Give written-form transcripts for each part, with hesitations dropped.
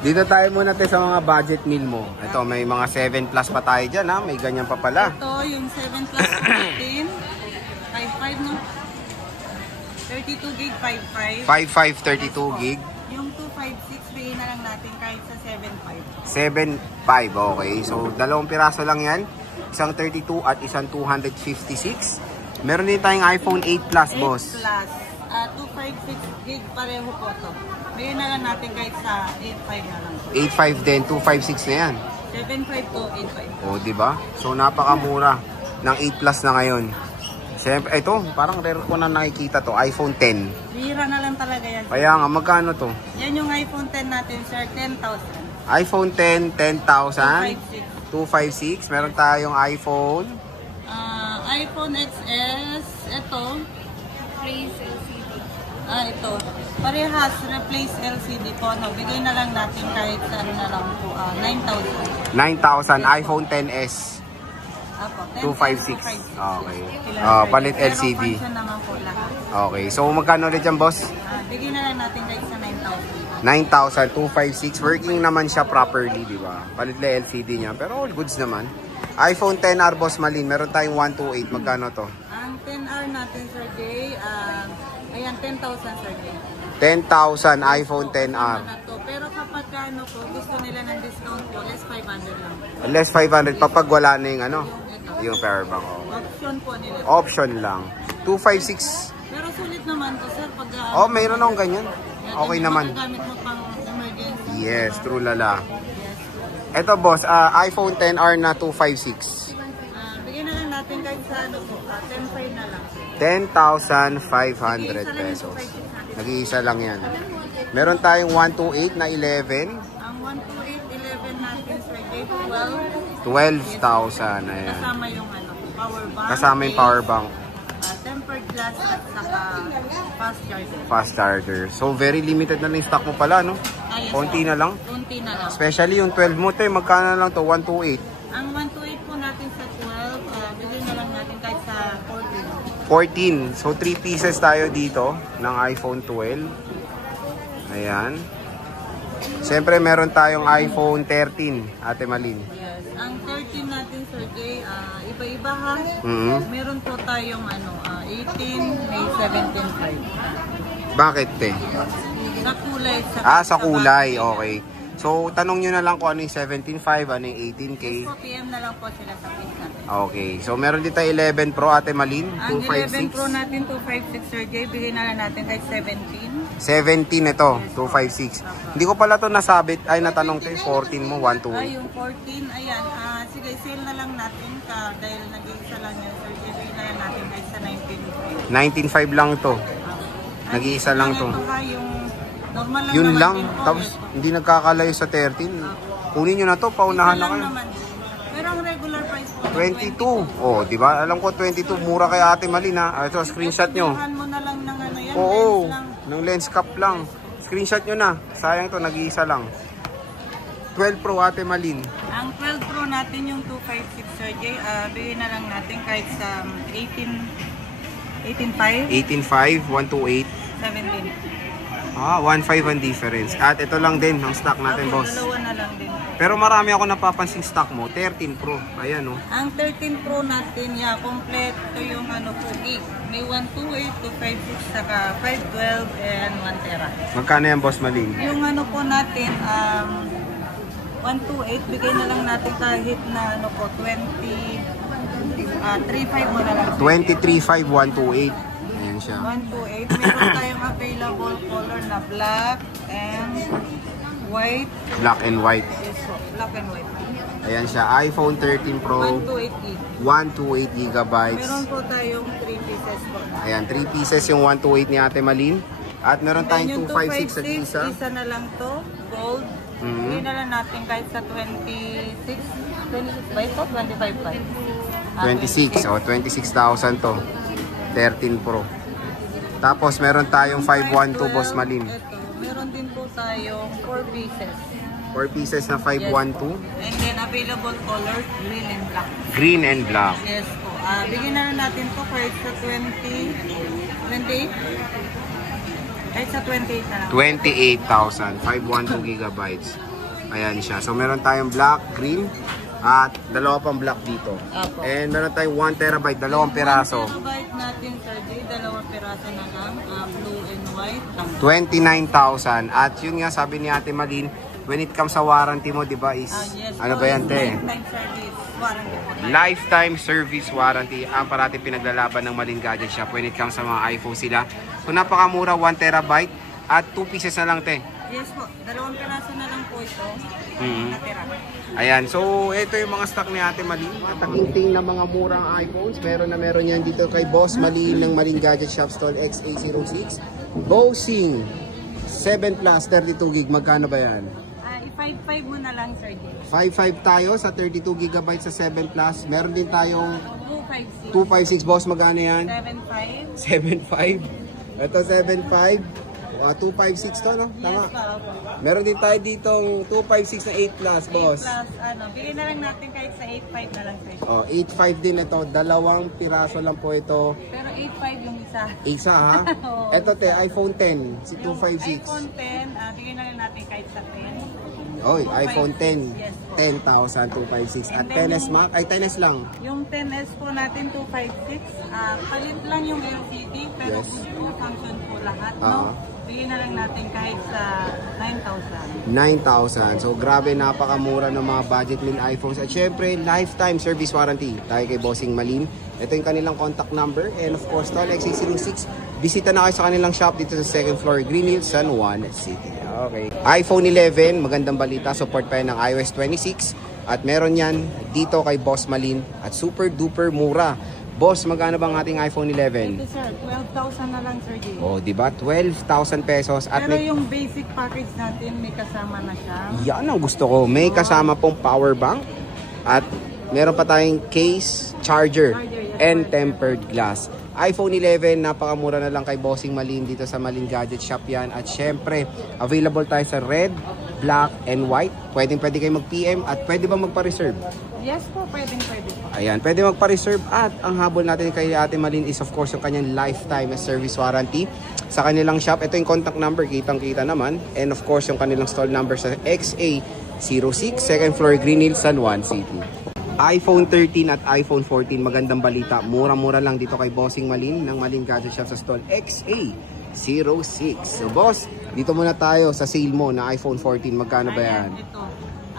Dito tayo muna tayo sa mga budget meal mo. Ito, may mga 7 plus pa tayo dyan ha. May ganyan pa pala. Ito, yung 7 plus 15. 5.5 no? 32 gig, 5.5. 5.5, 32 gig. Yung 256, bigay na lang natin kahit sa 7.5. 7.5, okay. So, dalawang piraso lang yan. Isang 32 at isang 256. Meron din tayong iPhone 8 Plus, 8 boss. Plus. 256 gig, pareho po to. Bigay na lang natin kahit sa 8.5 na lang po. 8.5 din, 256 na yan. 7.5 to 8.5. O, diba? So, napakamura ng 8 Plus na ngayon. Siyempre, ito, parang rare ko na nakikita to, iPhone 10. Bihira na lang talaga yan. Kaya nga, magkano to? Yan yung iPhone 10 natin, sir, 10,000. iPhone 10, 10,000. 256. 256. Meron tayong iPhone. iPhone XS, ito. Replace LCD. Ito. Parehas, replace LCD po. No, bigay na lang natin kahit sa ano na lang po, 9,000. 9,000. iPhone 10s. Apo, 256. Okay. Palit Pero LCD. function naman po lahat. Okay. So, magkano ulit yan, boss? Bigyan na lang natin kahit sa 9,000. 9,256. Working naman siya properly, di ba? Palit lang LCD niya. Pero all goods naman. iPhone 10R, boss Malin. Meron tayong 128. Magkano to? Ang 10R natin, Sir Jay, ayan, 10,000, Sir Jay. 10,000 iPhone 10R. Pero kapag ano po, gusto nila ng discount po, less 500 lang. Less 500 kapag wala na yung ano? Yung power bank. Option po nila. Option lang. 256. Pero sulit naman to, sir. Pag, mayroon akong ganyan. Okay naman. Gamit mo pang emergency. Yes, true lala. Yes. Ito boss, iPhone 10R na 256. Bigyan na lang natin kahit sa ano po, 10,500 na lang. 10,500 pesos. Nag-iisa lang yan. Meron tayong 128 na 11. Ang 128, 11 natin, sir, 12. 12,000. Ayan. Kasama yung ano, power bank. Kasama yung power bank. Tempered glass at saka fast charger. Fast charger. So, very limited na lang yung stock mo pala, no? Yes, Konti na lang. Konti na lang. Especially yung 12 mo, te. Magkano na lang to? 128. Ang 128 po natin sa 12, bigyan na lang natin kahit sa 14. 14. So, 3 pieces tayo dito ng iPhone 12. Ayan. Siyempre, meron tayong iPhone 13, Ate Malin. Yes. Ang 13 natin, Sir Jay, iba-iba ha. Meron po tayong 18, may 17.5. Bakit, te? Sa kulay. Sa kulay. Okay. So, tanong nyo na lang kung ano yung 17.5, ano yung 18K. PM na lang po sila sa page natin. Okay. So, meron dito 11 Pro, Ate Malin. Ang 11 256. Pro natin, 256, Sir Jay. Bigyan na lang natin kahit 17. 17 ito, 256. Hindi ko pala to nasabit. Ay, natanong to 14 mo, 128. Yung 14, ayan. Sige, sale na lang natin dahil nag-iisa lang yan, Sir Jay. Bigyan na lang natin kahit sa 19.5 lang to. Nag-iisa lang to. Yung normal lang Yun naman lang. din po, Tapos, hindi nagkakalayo sa 13. Kunin nyo na to, paunahan na kayo. Pero ang regular price po, 22. Oh, di ba? Alam ko 22 mura kay Ate Malin ha. Ito, screenshot nyo. mo na lang ng ano yan, Oo, lens lang. ng lens cap lang. Screenshot nyo na. Sayang to, nag-iisa lang. 12 Pro, Ate Malin. Ang 12 Pro natin yung 256, Sir Jay, bigyan na lang natin kahit sa 18.5, 18.5, 128. 17. 1.5 ang difference. At ito lang din ang stock natin, boss. Dalawa na lang din. Pero marami ako napapansing stock mo. 13 Pro. Ayan, oh. Ang 13 Pro natin, kompleto yung ano po, gig. May 128, 256, saka 512, and 1 tera. Magkano yan, boss Malin? Yung ano po natin, 128, bigay na lang natin kahit na ano po, 35 mo na lang. 23.5, 128. Ayan siya. 128. Meron tayong available color na black and white. Black and white. Yes po, black and white. Ayan siya. iPhone 13 Pro. 128 gig. 128 gigabytes. Meron po tayong 3 pieces po. Ayan, 3 pieces yung 128 ni Ate Malin. At meron tayong 256 sa isa. Isa na lang to, gold. Hindi na lang natin kahit sa 26 ba ito? 25 ba? 26. O, 26,000 to. 13 Pro. Tapos meron tayong 512 Boss Malin. Ito, meron din po tayong 4 pieces. 4 pieces na 512. And then available colors, green and black. Green and black. Yes po. Bigyan na lang natin to kahit sa 28. Kahit sa 28 na lang. 28,000. 512 gigabytes. Ayan siya. So meron tayong black, green, at dalawa pang black dito. Apo. And meron tayong 1 terabyte, dalawang piraso. 1 terabyte natin, Sir Jay. Dalawang piraso na lang. Blue and white. 29,000. At yun nga, sabi ni Ate Malin, when it comes sa warranty mo, di ba, is, Yes, ano ba yan, te? Lifetime service warranty po. Lifetime service warranty ang parati pinaglalaban ng Malin Gadget Shop when it comes sa mga iPhone sila. So napakamura, 1 terabyte at 2 pieces na lang, te. Yes po, dalawang piraso na lang po ito. Natira. Ayan, so ito yung mga stock ni Ate Malin. Taking-ting na mga murang iPhones. Meron yan dito kay Boss Malin ng Malin Gadget Shop Stall XA06. Bosing 7 Plus 32 gig. Magkano ba yan? I-55 mo na lang, Sir Jay. 5.5 tayo sa 32 GB sa 7 Plus. Meron din tayong 256. 256. Boss, magkano yan? 75. 7.5. Ito 7.5. 256 to, no? Tama. Yes pa, opo. Meron din tayo ditong 256 na 8 Plus, boss. 8 plus, bigyan na lang natin kahit sa 8.5 na lang, Sir Jay. 8.5 din ito. Dalawang piraso lang po ito. Pero 8.5 yung isa. Isa, ha? Oo. Ito, te, iPhone 10. Si Yung 256. iPhone 10, bigyan na lang natin kahit sa 10. Oy, iPhone 10. Yes po. 10,000, 256. At And then 10S Max, ay 10S lang. Yung 10S po natin, 256. Palit lang yung LCD, pero Yes. good function po lahat, Oo. no? Bigyan na lang natin kahit sa 9,000. 9,000. So, grabe, napakamura ng mga budget meal iPhones. At syempre, lifetime service warranty. Tayo kay Bossing Malin. Ito yung kanilang contact number. And of course, Stall XA06. Bisita na kayo sa kanilang shop dito sa 2nd floor, Green Hills, San Juan City. Okay. iPhone 11, magandang balita. Support pa yan ng iOS 26. At meron yan dito kay Boss Malin. At super duper mura. Boss, magkano bang ating iPhone 11? Ito sir, 12,000 na lang, Sir Jay. Oh, di ba? 12,000 pesos. At Pero may, yung basic package natin, may kasama na siya. yan ang gusto ko. May kasama pong power bank. At meron pa tayong case, charger, and tempered glass. iPhone 11, napakamura na lang kay Bossing Malin dito sa Malin Gadget Shop yan. At syempre, available tayo sa red, black, and white. Pwede kayo mag-PM at pwede ba magpa-reserve? Yes po, pwede po. Ayan, pwede magpa-reserve at ang habol natin kay Ate Malin is of course yung kanyang lifetime service warranty sa kanilang shop. Ito yung contact number, kitang-kita naman. And of course, yung kanilang stall number sa XA06, 2nd floor, Green Hills, San Juan City. iPhone 13 at iPhone 14, magandang balita. Mura-mura lang dito kay Bossing Malin ng Malin Gadget Shop sa stall XA06. So boss, dito muna tayo sa sale mo na iPhone 14. Magkano ba yan? Ayan, ito.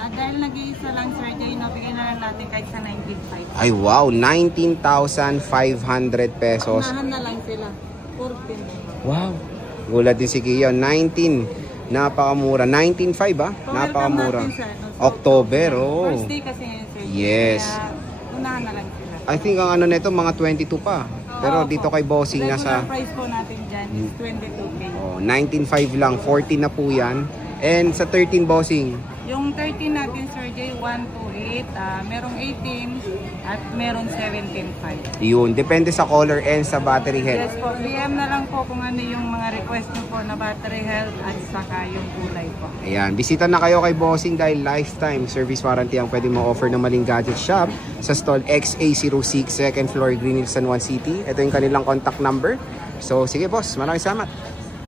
Dahil nag-iisa lang, Sir Jay, nabigyan na lang natin kahit sa 19,500. Ay wow, 19,500 pesos. Unahan na lang sila. 14. Wow. Gulat din si Kiyo. 19. Napakamura. 19.5 ah. Napakamura. October, oh. First day kasi ngayon, Sir Jay. Yes. Kaya unahan na lang sila. I think ang ano nito mga 22 pa. Pero dito kay Bossing nasa Regular price po natin dyan is 22K. 19.5 lang. 14 na po yan. And sa 13 Bossing, Yung 13 natin, Sir Jay, 128, merong 18 at merong 17.5. yun. Depende sa color and sa battery health. Yes po, PM na lang po kung ano yung mga request nyo po na battery health at saka yung kulay po. Ayan, bisita na kayo kay Bossing dahil lifetime service warranty ang pwede mo offer ng Malin Gadget Shop sa stall XA06, 2nd floor, Green Hills, San Juan City. Ito yung kanilang contact number. So, sige boss, maraming salamat.